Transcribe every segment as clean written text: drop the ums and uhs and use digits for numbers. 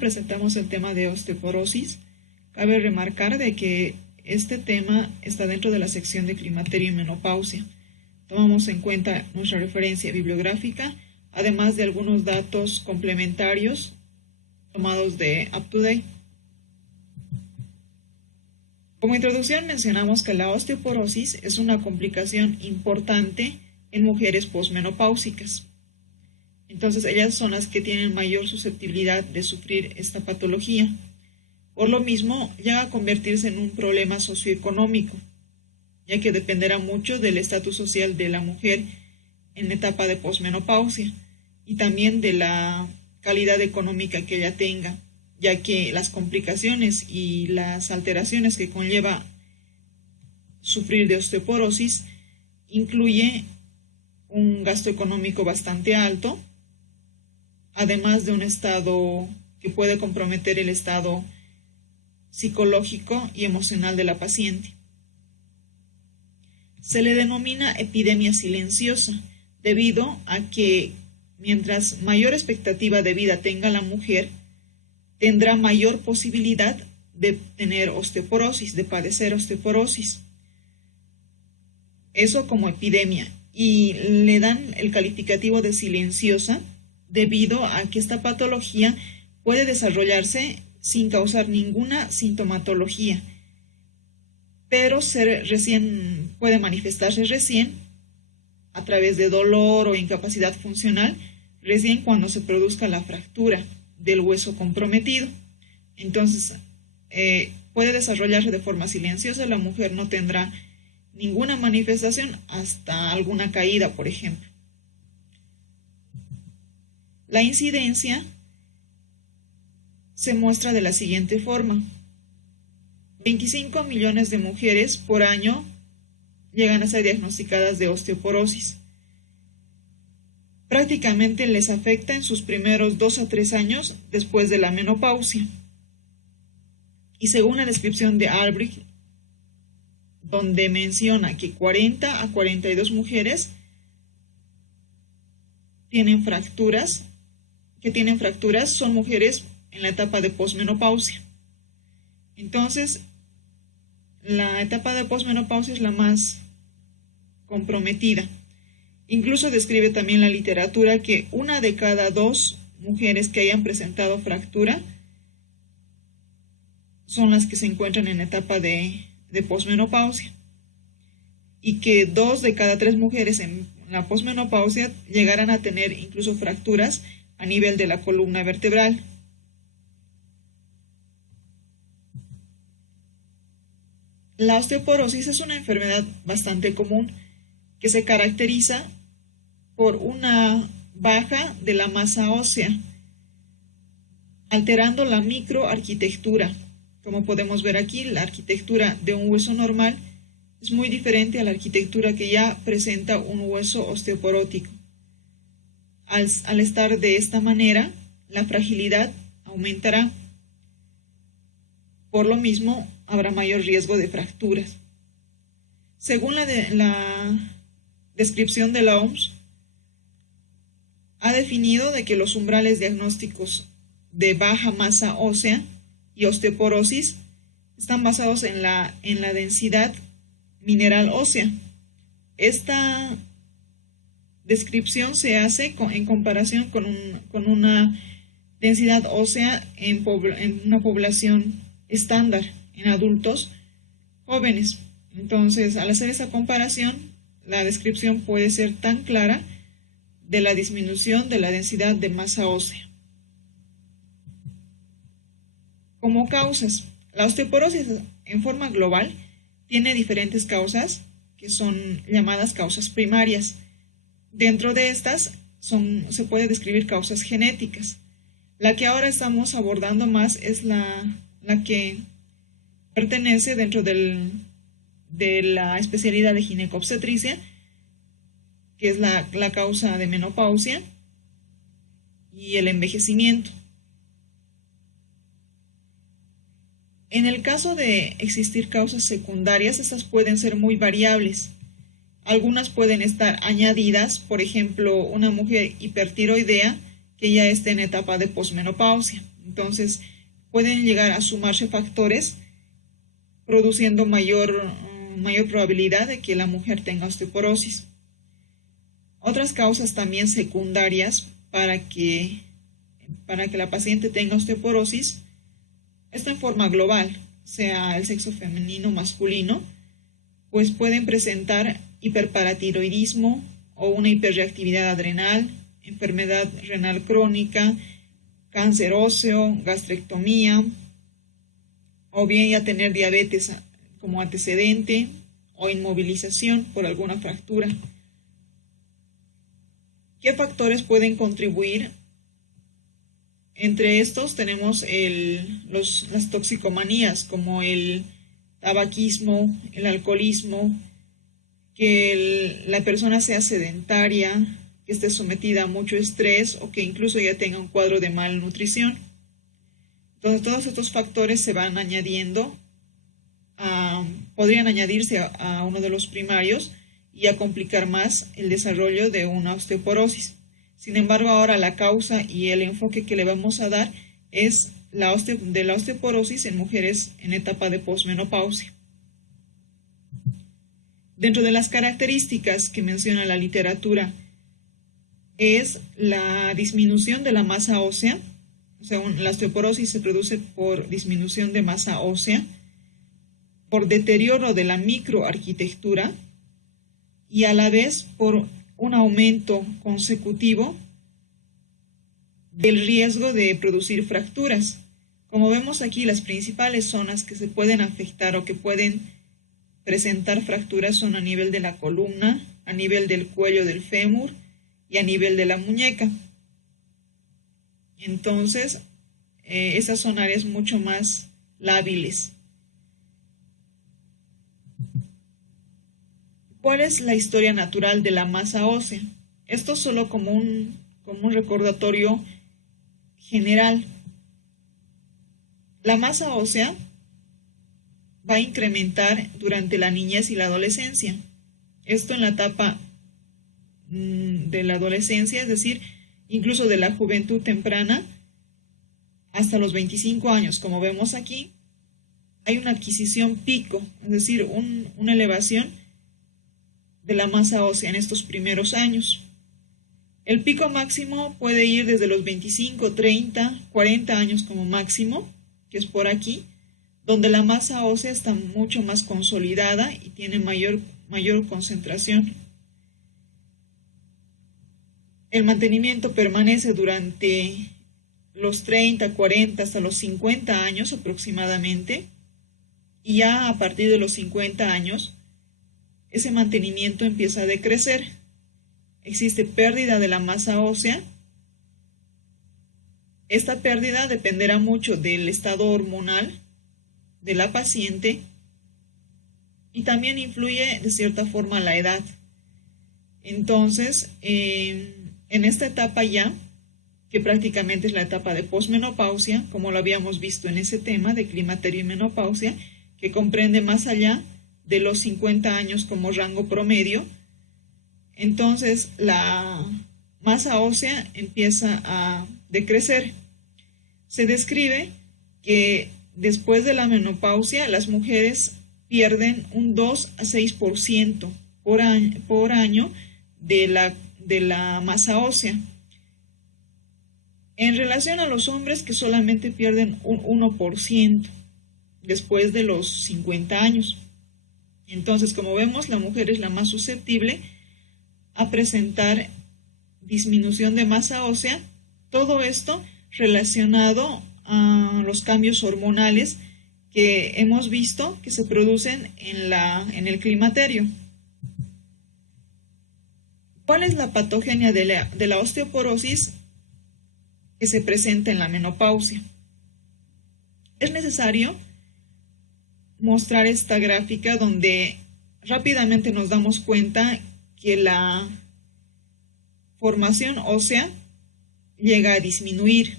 presentamos el tema de osteoporosis. Cabe remarcar de que este tema está dentro de la sección de climaterio y menopausia. Tomamos en cuenta nuestra referencia bibliográfica, además de algunos datos complementarios tomados de UpToDate. Como introducción mencionamos que la osteoporosis es una complicación importante en mujeres posmenopáusicas. Entonces ellas son las que tienen mayor susceptibilidad de sufrir esta patología. Por lo mismo, llega a convertirse en un problema socioeconómico, ya que dependerá mucho del estatus social de la mujer en la etapa de posmenopausia y también de la calidad económica que ella tenga, ya que las complicaciones y las alteraciones que conlleva sufrir de osteoporosis incluye un gasto económico bastante alto, además de un estado que puede comprometer el estado psicológico y emocional de la paciente. Se le denomina epidemia silenciosa, debido a que mientras mayor expectativa de vida tenga la mujer, tendrá mayor posibilidad de tener osteoporosis, de padecer osteoporosis. Eso como epidemia. Y le dan el calificativo de silenciosa debido a que esta patología puede desarrollarse sin causar ninguna sintomatología, pero puede manifestarse recién a través de dolor o incapacidad funcional, recién cuando se produzca la fractura del hueso comprometido. Entonces, puede desarrollarse de forma silenciosa, la mujer no tendrá ninguna manifestación hasta alguna caída, por ejemplo. La incidencia se muestra de la siguiente forma. 25 millones de mujeres por año llegan a ser diagnosticadas de osteoporosis. Prácticamente les afecta en sus primeros 2 a 3 años después de la menopausia. Y según la descripción de Albrecht, donde menciona que 40 a 42 mujeres tienen fracturas, son mujeres en la etapa de posmenopausia. Entonces, la etapa de posmenopausia es la más comprometida. Incluso describe también la literatura que 1 de cada 2 mujeres que hayan presentado fractura son las que se encuentran en la etapa de posmenopausia, y que 2 de cada 3 mujeres en la posmenopausia llegarán a tener incluso fracturas a nivel de la columna vertebral. La osteoporosis es una enfermedad bastante común que se caracteriza por una baja de la masa ósea, alterando la microarquitectura. Como podemos ver aquí, la arquitectura de un hueso normal es muy diferente a la arquitectura que ya presenta un hueso osteoporótico. Al estar de esta manera, la fragilidad aumentará. Por lo mismo, habrá mayor riesgo de fracturas. Según la descripción de la OMS, ha definido de que los umbrales diagnósticos de baja masa ósea y osteoporosis están basados en la densidad mineral ósea. Esta descripción se hace en comparación con una densidad ósea en una población estándar, en adultos jóvenes. Entonces, al hacer esa comparación, la descripción puede ser tan clara de la disminución de la densidad de masa ósea. Como causas, la osteoporosis en forma global tiene diferentes causas que son llamadas causas primarias. Dentro de estas se puede describir causas genéticas. La que ahora estamos abordando más es la que pertenece dentro de la especialidad de ginecobstetricia, que es la causa de menopausia y el envejecimiento. En el caso de existir causas secundarias, estas pueden ser muy variables. Algunas pueden estar añadidas, por ejemplo, una mujer hipertiroidea que ya esté en etapa de posmenopausia. Entonces, pueden llegar a sumarse factores produciendo mayor probabilidad de que la mujer tenga osteoporosis. Otras causas también secundarias para que la paciente tenga osteoporosis, esto en forma global, sea el sexo femenino o masculino, pues pueden presentar hiperparatiroidismo o una hiperreactividad adrenal, enfermedad renal crónica, cáncer óseo, gastrectomía, o bien ya tener diabetes como antecedente o inmovilización por alguna fractura. ¿Qué factores pueden contribuir? Entre estos tenemos las toxicomanías como el tabaquismo, el alcoholismo, que la persona sea sedentaria, que esté sometida a mucho estrés o que incluso ya tenga un cuadro de malnutrición. Entonces todos estos factores se van añadiendo, podrían añadirse a uno de los primarios y a complicar más el desarrollo de una osteoporosis. Sin embargo, ahora la causa y el enfoque que le vamos a dar es de la osteoporosis en mujeres en etapa de posmenopausia. Dentro de las características que menciona la literatura es la disminución de la masa ósea, o sea, la osteoporosis se produce por disminución de masa ósea, por deterioro de la microarquitectura y a la vez por un aumento consecutivo del riesgo de producir fracturas. Como vemos aquí, las principales zonas que se pueden afectar o que pueden presentar fracturas son a nivel de la columna, a nivel del cuello del fémur y a nivel de la muñeca. Entonces, esas son áreas mucho más lábiles. ¿Cuál es la historia natural de la masa ósea? Esto solo como un recordatorio general. La masa ósea va a incrementar durante la niñez y la adolescencia. Esto en la etapa de la adolescencia, es decir, incluso de la juventud temprana hasta los 25 años. Como vemos aquí, hay una adquisición pico, es decir, una elevación de la masa ósea en estos primeros años. El pico máximo puede ir desde los 25, 30, 40 años como máximo, que es por aquí, donde la masa ósea está mucho más consolidada y tiene mayor concentración. El mantenimiento permanece durante los 30, 40 hasta los 50 años aproximadamente, y ya a partir de los 50 años ese mantenimiento empieza a decrecer. Existe pérdida de la masa ósea. Esta pérdida dependerá mucho del estado hormonal de la paciente y también influye de cierta forma la edad. Entonces, en esta etapa ya, que prácticamente es la etapa de posmenopausia, como lo habíamos visto en ese tema de climaterio y menopausia, que comprende más allá de los 50 años como rango promedio, entonces la masa ósea empieza a decrecer. Se describe que después de la menopausia las mujeres pierden un 2 a 6% por año de la masa ósea, en relación a los hombres que solamente pierden un 1% después de los 50 años. Entonces, como vemos, la mujer es la más susceptible a presentar disminución de masa ósea, todo esto relacionado a los cambios hormonales que hemos visto que se producen en el climaterio. ¿Cuál es la patogenia de la osteoporosis que se presenta en la menopausia? Es necesario mostrar esta gráfica donde rápidamente nos damos cuenta que la formación ósea llega a disminuir.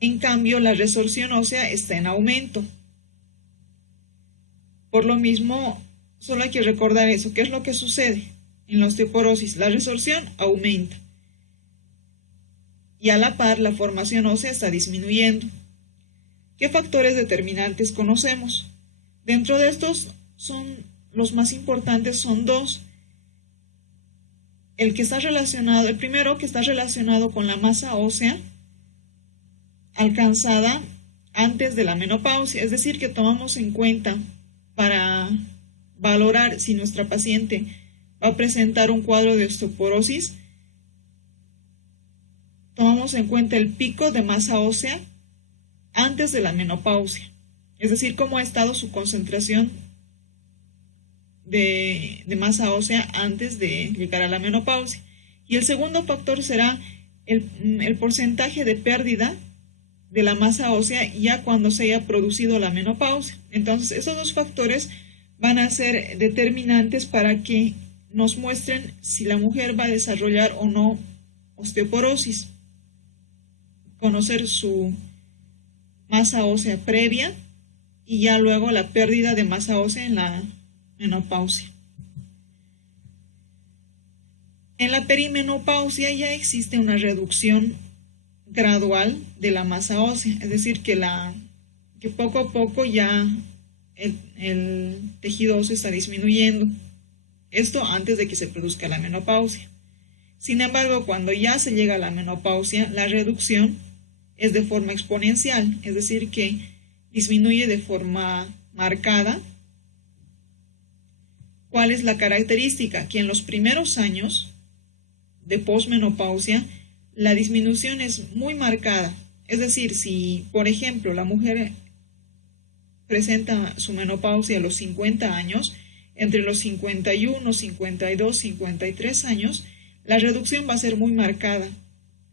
En cambio, la resorción ósea está en aumento. Por lo mismo, solo hay que recordar eso. ¿Qué es lo que sucede en la osteoporosis? La resorción aumenta. y a la par la formación ósea está disminuyendo. ¿Qué factores determinantes conocemos? Dentro de estos los más importantes son dos. El primero que está relacionado con la masa ósea alcanzada antes de la menopausia, es decir, que tomamos en cuenta para valorar si nuestra paciente va a presentar un cuadro de osteoporosis, tomamos en cuenta el pico de masa ósea antes de la menopausia, es decir, cómo ha estado su concentración de masa ósea antes de llegar a la menopausia. Y el segundo factor será el porcentaje de pérdida de la masa ósea ya cuando se haya producido la menopausia. Entonces, esos dos factores van a ser determinantes para que nos muestren si la mujer va a desarrollar o no osteoporosis. Conocer su masa ósea previa y ya luego la pérdida de masa ósea en la menopausia. En la perimenopausia ya existe una reducción gradual de la masa ósea, es decir, que poco a poco ya el tejido óseo está disminuyendo. Esto antes de que se produzca la menopausia. Sin embargo, cuando ya se llega a la menopausia, la reducción es de forma exponencial, es decir, que disminuye de forma marcada. ¿Cuál es la característica? Que en los primeros años de posmenopausia la disminución es muy marcada. Es decir, si, por ejemplo, la mujer presenta su menopausia a los 50 años, entre los 51, 52, 53 años, la reducción va a ser muy marcada.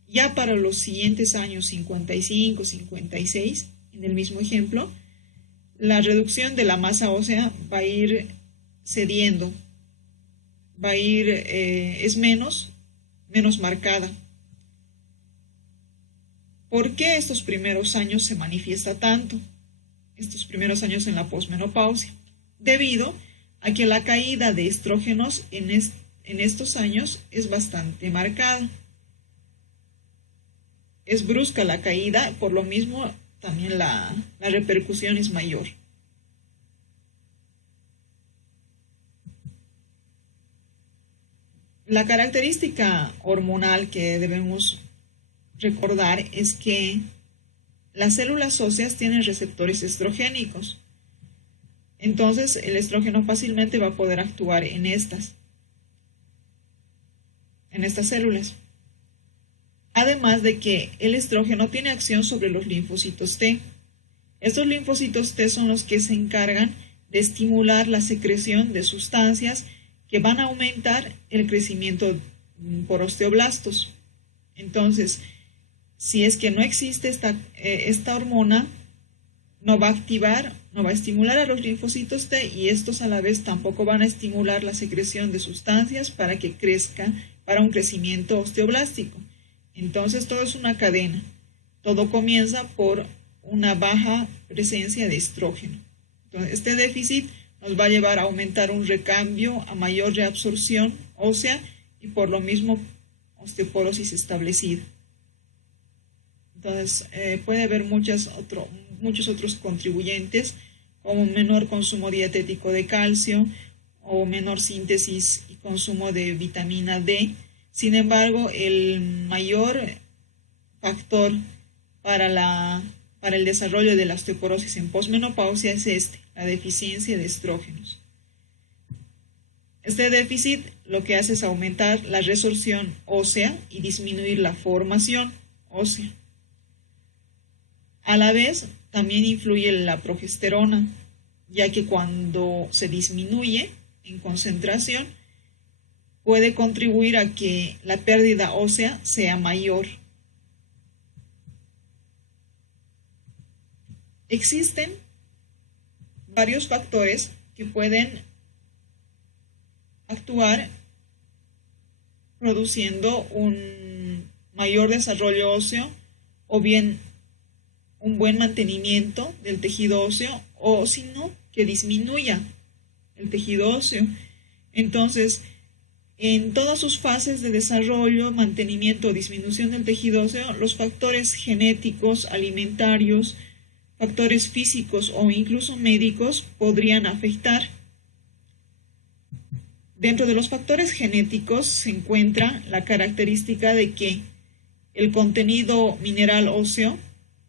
Ya para los siguientes años, 55, 56, en el mismo ejemplo, la reducción de la masa ósea va a ir cediendo, es menos marcada. ¿Por qué estos primeros años se manifiesta tanto? Estos primeros años en la posmenopausia, debido a que la caída de estrógenos en estos años es bastante marcada. Es brusca la caída, por lo mismo también la repercusión es mayor. La característica hormonal que debemos recordar es que las células óseas tienen receptores estrogénicos. Entonces, el estrógeno fácilmente va a poder actuar en estas células. Además de que el estrógeno tiene acción sobre los linfocitos T. Estos linfocitos T son los que se encargan de estimular la secreción de sustancias que van a aumentar el crecimiento por osteoblastos. Entonces, si es que no existe esta hormona, no va a estimular a los linfocitos T y estos a la vez tampoco van a estimular la secreción de sustancias para que crezca para un crecimiento osteoblástico. Entonces todo es una cadena. Todo comienza por una baja presencia de estrógeno. Entonces este déficit nos va a llevar a aumentar un recambio, a mayor reabsorción ósea y por lo mismo osteoporosis establecida. Entonces puede haber muchos otros contribuyentes como menor consumo dietético de calcio o menor síntesis y consumo de vitamina D. Sin embargo, el mayor factor para el desarrollo de la osteoporosis en posmenopausia es la deficiencia de estrógenos. Este déficit lo que hace es aumentar la resorción ósea y disminuir la formación ósea. A la vez, también influye la progesterona, ya que cuando se disminuye en concentración, puede contribuir a que la pérdida ósea sea mayor. Existen varios factores que pueden actuar produciendo un mayor desarrollo óseo o bien un buen mantenimiento del tejido óseo o si no, que disminuya el tejido óseo. Entonces, En todas sus fases de desarrollo, mantenimiento o disminución del tejido óseo, los factores genéticos, alimentarios, factores físicos o incluso médicos podrían afectar. Dentro de los factores genéticos se encuentra la característica de que el contenido mineral óseo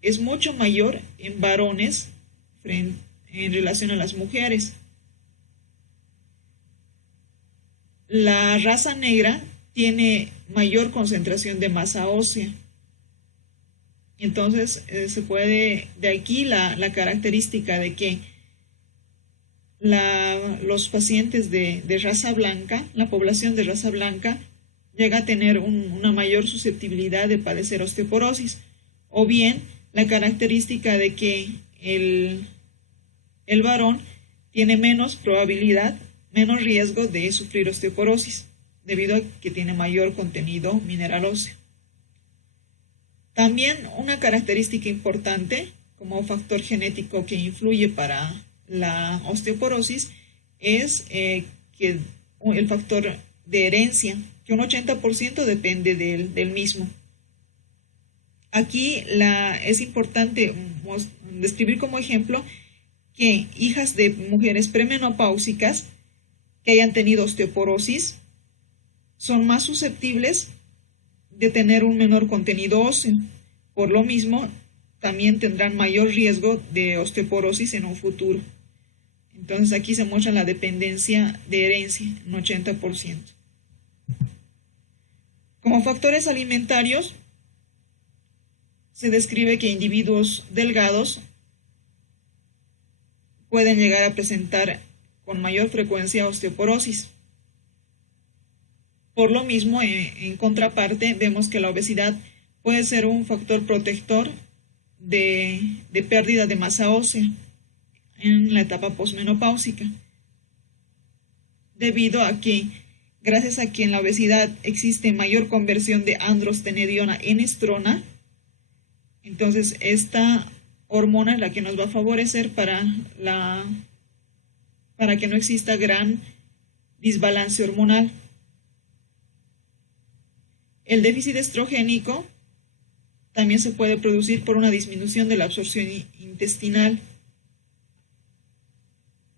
es mucho mayor en varones en relación a las mujeres. La raza negra tiene mayor concentración de masa ósea. Entonces, se puede, de aquí la característica de que los pacientes de raza blanca, la población de raza blanca, llega a tener una mayor susceptibilidad de padecer osteoporosis, o bien la característica de que el varón tiene menos probabilidad, menos riesgo de sufrir osteoporosis, debido a que tiene mayor contenido mineral óseo. También una característica importante como factor genético que influye para la osteoporosis es que el factor de herencia, que un 80% depende del mismo. Aquí es importante describir como ejemplo que hijas de mujeres premenopáusicas que hayan tenido osteoporosis son más susceptibles de tener un menor contenido óseo. Por lo mismo, también tendrán mayor riesgo de osteoporosis en un futuro. Entonces aquí se muestra la dependencia de herencia, un 80%. Como factores alimentarios, se describe que individuos delgados pueden llegar a presentar con mayor frecuencia osteoporosis. Por lo mismo, en contraparte, vemos que la obesidad puede ser un factor protector de pérdida de masa ósea en la etapa posmenopáusica, debido a que, gracias a que en la obesidad existe mayor conversión de androstenediona en estrona, entonces esta hormona es la que nos va a favorecer para que no exista gran desbalance hormonal. El déficit estrogénico también se puede producir por una disminución de la absorción intestinal.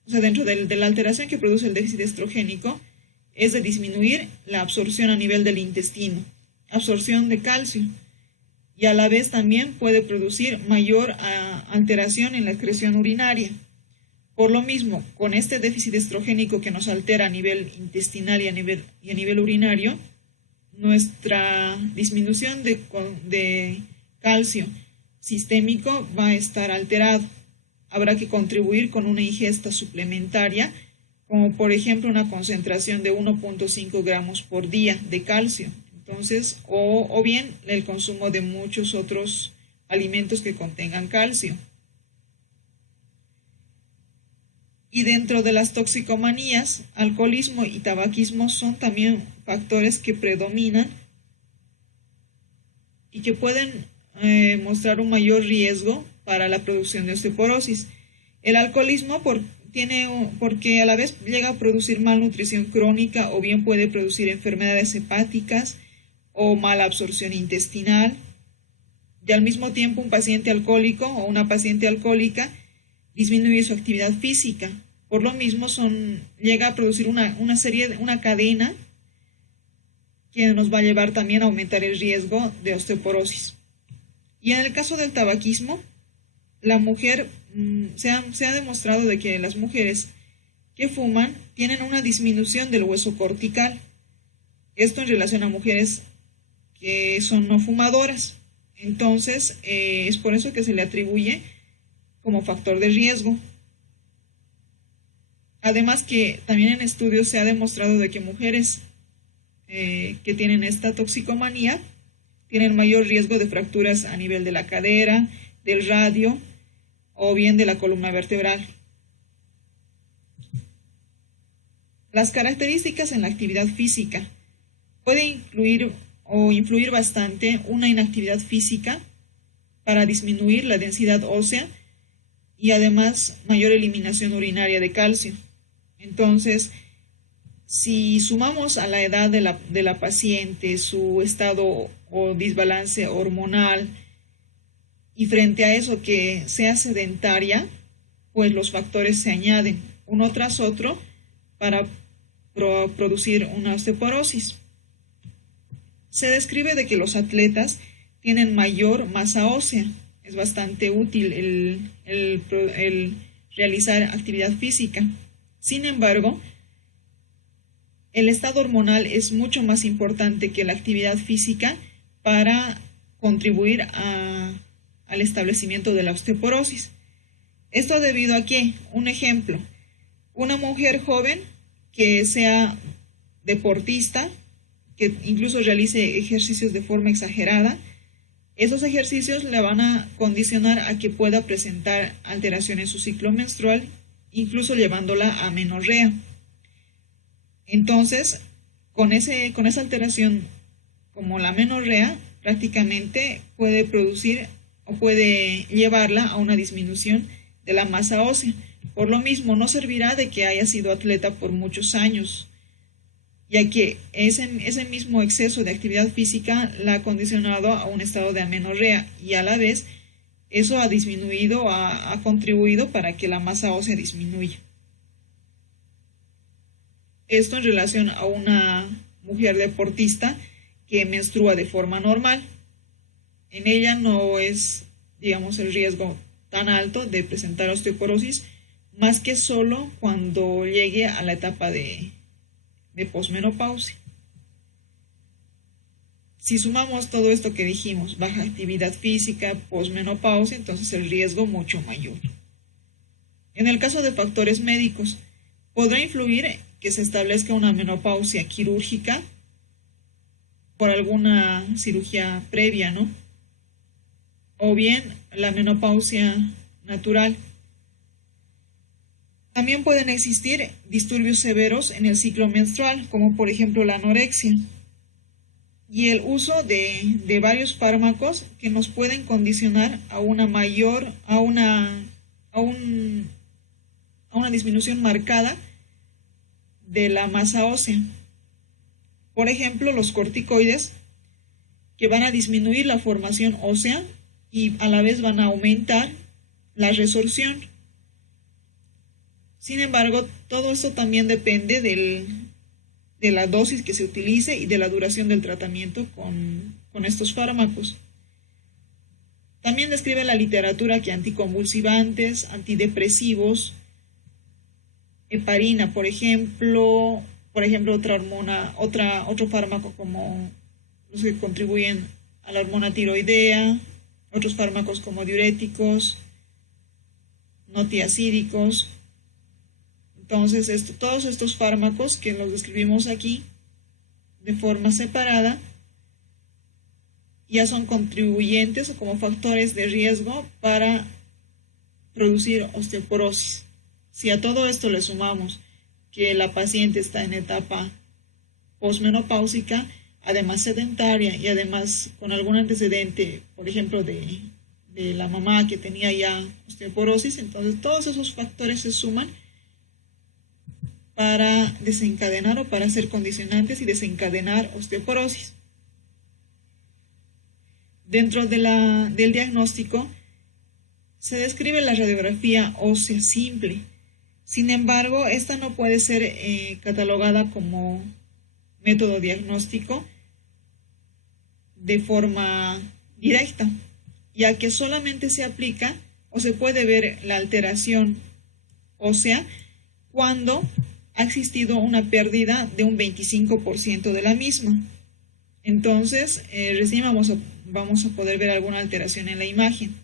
O sea, dentro de la alteración que produce el déficit estrogénico es de disminuir la absorción a nivel del intestino, absorción de calcio, y a la vez también puede producir mayor alteración en la excreción urinaria. Por lo mismo, con este déficit estrogénico que nos altera a nivel intestinal y a nivel urinario, nuestra disminución de calcio sistémico va a estar alterado. Habrá que contribuir con una ingesta suplementaria, como por ejemplo una concentración de 1.5 gramos por día de calcio. Entonces, o bien el consumo de muchos otros alimentos que contengan calcio. Y dentro de las toxicomanías, alcoholismo y tabaquismo son también factores que predominan y que pueden mostrar un mayor riesgo para la producción de osteoporosis. El alcoholismo porque a la vez llega a producir malnutrición crónica, o bien puede producir enfermedades hepáticas o mala absorción intestinal. Y al mismo tiempo, un paciente alcohólico o una paciente alcohólica disminuye su actividad física. Por lo mismo, llega a producir una cadena que nos va a llevar también a aumentar el riesgo de osteoporosis. Y en el caso del tabaquismo, la mujer, se ha demostrado de que las mujeres que fuman tienen una disminución del hueso cortical. Esto en relación a mujeres que son no fumadoras. Entonces, es por eso que se le atribuye como factor de riesgo. Además que también en estudios se ha demostrado de que mujeres que tienen esta toxicomanía tienen mayor riesgo de fracturas a nivel de la cadera, del radio o bien de la columna vertebral. Las características en la actividad física pueden influir bastante una inactividad física para disminuir la densidad ósea y además mayor eliminación urinaria de calcio. Entonces, Si sumamos a la edad de la paciente su estado o desbalance hormonal y frente a eso que sea sedentaria, pues los factores se añaden uno tras otro para producir una osteoporosis. Se describe de que los atletas tienen mayor masa ósea. Es bastante útil el realizar actividad física. Sin embargo, el estado hormonal es mucho más importante que la actividad física para contribuir al establecimiento de la osteoporosis. Esto debido a que, un ejemplo, una mujer joven que sea deportista, que incluso realice ejercicios de forma exagerada, esos ejercicios le van a condicionar a que pueda presentar alteraciones en su ciclo menstrual, incluso llevándola a menorrea. Entonces, con esa alteración como la menorrea, prácticamente puede producir o puede llevarla a una disminución de la masa ósea. Por lo mismo, no servirá de que haya sido atleta por muchos años, ya que ese mismo exceso de actividad física la ha condicionado a un estado de amenorrea y a la vez eso ha contribuido para que la masa ósea disminuya. Esto en relación a una mujer deportista que menstrua de forma normal. En ella no es, digamos, el riesgo tan alto de presentar osteoporosis, más que solo cuando llegue a la etapa de posmenopausia. Si sumamos todo esto que dijimos, baja actividad física, posmenopausia, entonces el riesgo mucho mayor. En el caso de factores médicos, podrá influir que se establezca una menopausia quirúrgica por alguna cirugía previa, ¿no? O bien la menopausia natural. También pueden existir disturbios severos en el ciclo menstrual, como por ejemplo la anorexia, y el uso de varios fármacos que nos pueden condicionar a una disminución marcada de la masa ósea. Por ejemplo, los corticoides, que van a disminuir la formación ósea y a la vez van a aumentar la resorción. Sin embargo, todo esto también depende de la dosis que se utilice y de la duración del tratamiento con estos fármacos. También describe la literatura que anticonvulsivantes, antidepresivos, heparina, por ejemplo otra hormona, otro fármaco como los que contribuyen a la hormona tiroidea, otros fármacos como diuréticos, no tiazídicos. Entonces, todos estos fármacos que los describimos aquí de forma separada ya son contribuyentes o como factores de riesgo para producir osteoporosis. Si a todo esto le sumamos que la paciente está en etapa posmenopáusica, además sedentaria y además con algún antecedente, por ejemplo, de la mamá que tenía ya osteoporosis, entonces todos esos factores se suman para desencadenar o para ser condicionantes y desencadenar osteoporosis. Dentro del diagnóstico se describe la radiografía ósea simple. Sin embargo, esta no puede ser catalogada como método diagnóstico de forma directa, ya que solamente se aplica o se puede ver la alteración ósea cuando ha existido una pérdida de un 25% de la misma. Entonces, recién vamos a poder ver alguna alteración en la imagen.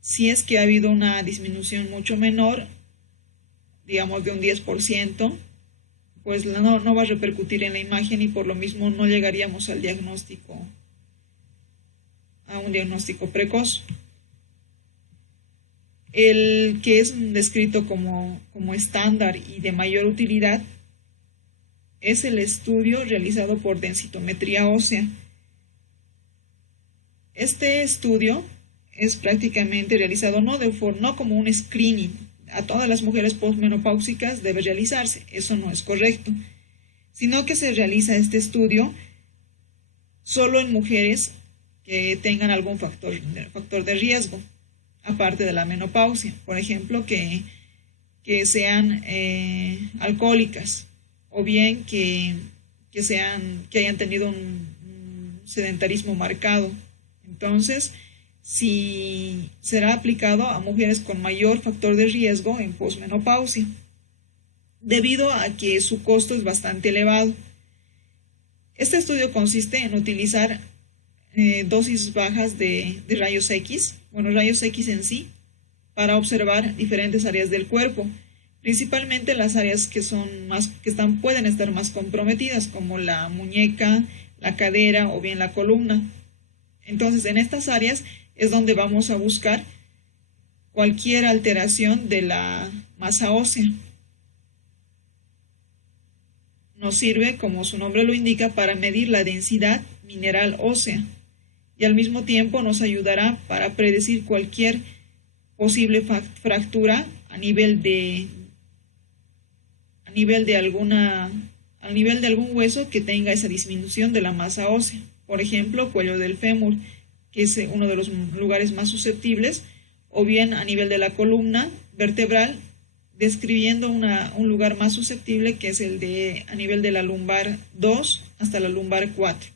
Si es que ha habido una disminución mucho menor, digamos de un 10%, pues no va a repercutir en la imagen y por lo mismo no llegaríamos a un diagnóstico precoz. El que es descrito como estándar y de mayor utilidad es el estudio realizado por densitometría ósea. Este estudio es prácticamente realizado no como un screening a todas las mujeres posmenopáusicas debe realizarse. Eso no es correcto, sino que se realiza este estudio solo en mujeres que tengan algún factor de riesgo, aparte de la menopausia. Por ejemplo, que sean alcohólicas, o bien que hayan tenido un sedentarismo marcado. Entonces, si será aplicado a mujeres con mayor factor de riesgo en posmenopausia, debido a que su costo es bastante elevado. Este estudio consiste en utilizar dosis bajas de rayos X, rayos X en sí, para observar diferentes áreas del cuerpo, principalmente las áreas pueden estar más comprometidas, como la muñeca, la cadera o bien la columna. Entonces, en estas áreas es donde vamos a buscar cualquier alteración de la masa ósea. Nos sirve, como su nombre lo indica, para medir la densidad mineral ósea, y al mismo tiempo nos ayudará para predecir cualquier posible fractura a nivel de algún hueso que tenga esa disminución de la masa ósea. Por ejemplo, cuello del fémur, que es uno de los lugares más susceptibles, o bien a nivel de la columna vertebral, describiendo un lugar más susceptible, que es a nivel de la lumbar 2 hasta la lumbar 4.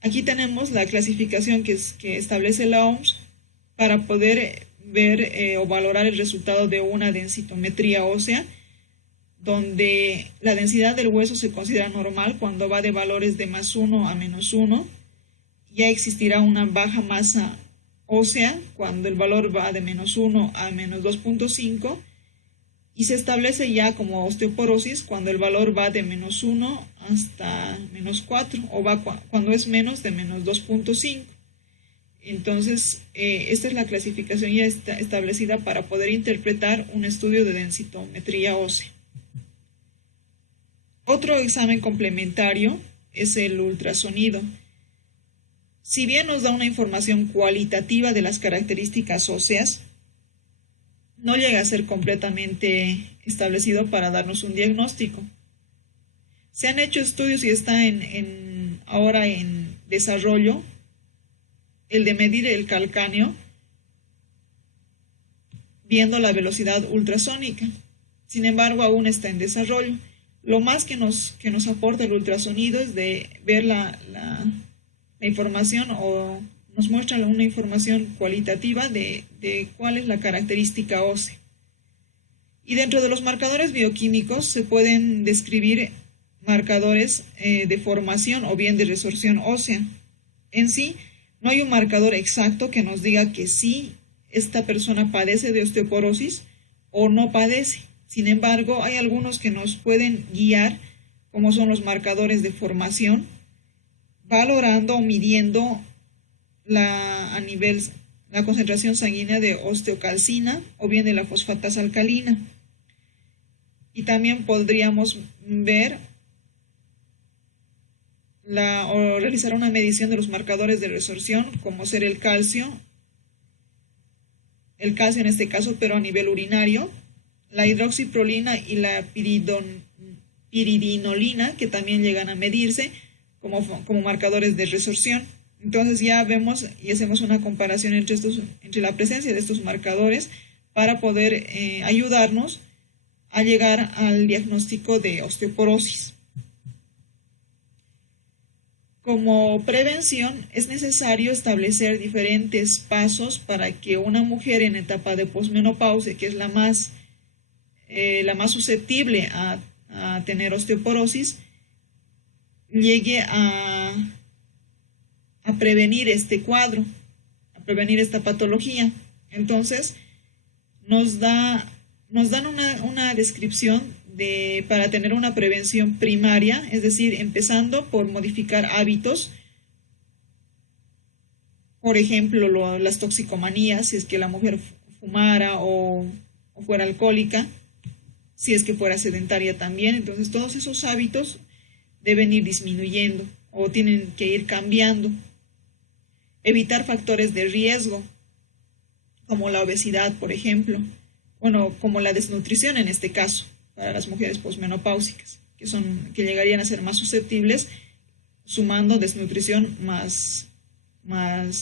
Aquí tenemos la clasificación que establece la OMS para poder ver o valorar el resultado de una densitometría ósea, donde la densidad del hueso se considera normal cuando va de valores de +1 a -1. Ya existirá una baja masa ósea cuando el valor va de -1 a -2.5, y se establece ya como osteoporosis cuando el valor va de -1 hasta -4, o cuando es menos de -2.5. Entonces, esta es la clasificación ya establecida para poder interpretar un estudio de densitometría ósea. Otro examen complementario es el ultrasonido. Si bien nos da una información cualitativa de las características óseas, no llega a ser completamente establecido para darnos un diagnóstico. Se han hecho estudios y está ahora en desarrollo el de medir el calcáneo viendo la velocidad ultrasónica. Sin embargo, aún está en desarrollo. Lo más que nos aporta el ultrasonido es de ver la información, o nos muestra una información cualitativa de cuál es la característica ósea. Y dentro de los marcadores bioquímicos se pueden describir marcadores de formación o bien de resorción ósea. En sí, no hay un marcador exacto que nos diga que sí esta persona padece de osteoporosis o no padece. Sin embargo, hay algunos que nos pueden guiar, como son los marcadores de formación, valorando o midiendo la concentración sanguínea de osteocalcina o bien de la fosfatasa alcalina. Y también podríamos ver o realizar una medición de los marcadores de resorción, como ser el calcio en este caso, pero a nivel urinario, la hidroxiprolina y la piridinolina, que también llegan a medirse como marcadores de resorción. Entonces ya vemos y hacemos una comparación entre la presencia de estos marcadores para poder ayudarnos a llegar al diagnóstico de osteoporosis. Como prevención, es necesario establecer diferentes pasos para que una mujer en etapa de posmenopausia, que es la más susceptible a tener osteoporosis, llegue a prevenir este cuadro, a prevenir esta patología. Entonces, nos dan una descripción para tener una prevención primaria, es decir, empezando por modificar hábitos. Por ejemplo, las toxicomanías, si es que la mujer fumara o fuera alcohólica, si es que fuera sedentaria también. Entonces, todos esos hábitos deben ir disminuyendo o tienen que ir cambiando. Evitar factores de riesgo, como la obesidad, por ejemplo, bueno, como la desnutrición en este caso, para las mujeres posmenopáusicas, que llegarían a ser más susceptibles, sumando desnutrición más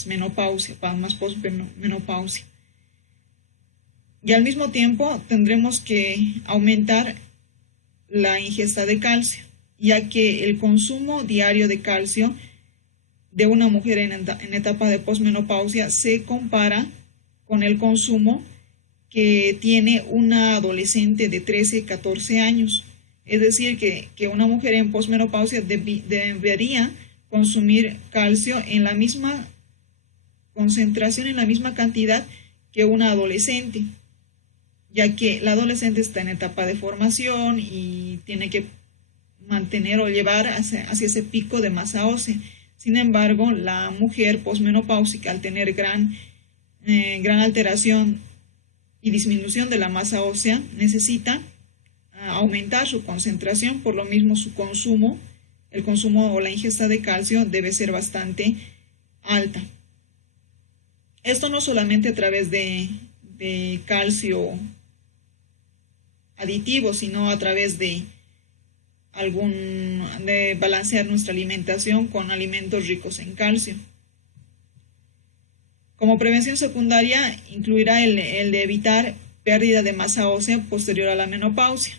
menopausia, más posmenopausia. Y al mismo tiempo tendremos que aumentar la ingesta de calcio, ya que el consumo diario de calcio de una mujer en etapa de posmenopausia se compara con el consumo que tiene una adolescente de 13, 14 años. Es decir, que una mujer en posmenopausia debería consumir calcio en la misma concentración, en la misma cantidad que una adolescente, ya que la adolescente está en etapa de formación y tiene que mantener o llevar hacia ese pico de masa ósea. Sin embargo, la mujer posmenopáusica, al tener gran alteración y disminución de la masa ósea, necesita aumentar su concentración, por lo mismo el consumo o la ingesta de calcio debe ser bastante alta. Esto no solamente a través de calcio aditivo, sino a través de balancear nuestra alimentación con alimentos ricos en calcio. Como prevención secundaria, incluirá el de evitar pérdida de masa ósea posterior a la menopausia.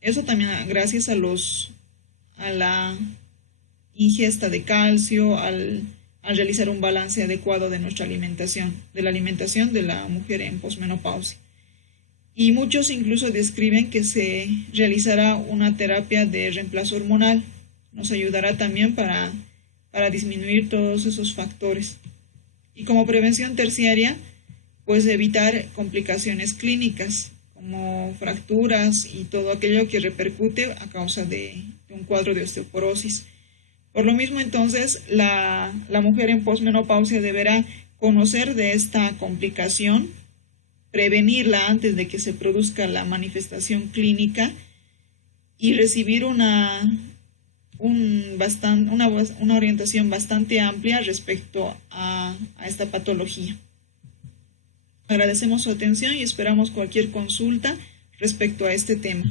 Eso también gracias a la ingesta de calcio, al realizar un balance adecuado de nuestra alimentación, de la alimentación de la mujer en posmenopausia. Y muchos incluso describen que se realizará una terapia de reemplazo hormonal. Nos ayudará también para disminuir todos esos factores. Y como prevención terciaria, pues evitar complicaciones clínicas como fracturas y todo aquello que repercute a causa de un cuadro de osteoporosis. Por lo mismo, entonces, la mujer en posmenopausia deberá conocer de esta complicación, prevenirla antes de que se produzca la manifestación clínica y recibir una orientación bastante amplia respecto a esta patología. Agradecemos su atención y esperamos cualquier consulta respecto a este tema.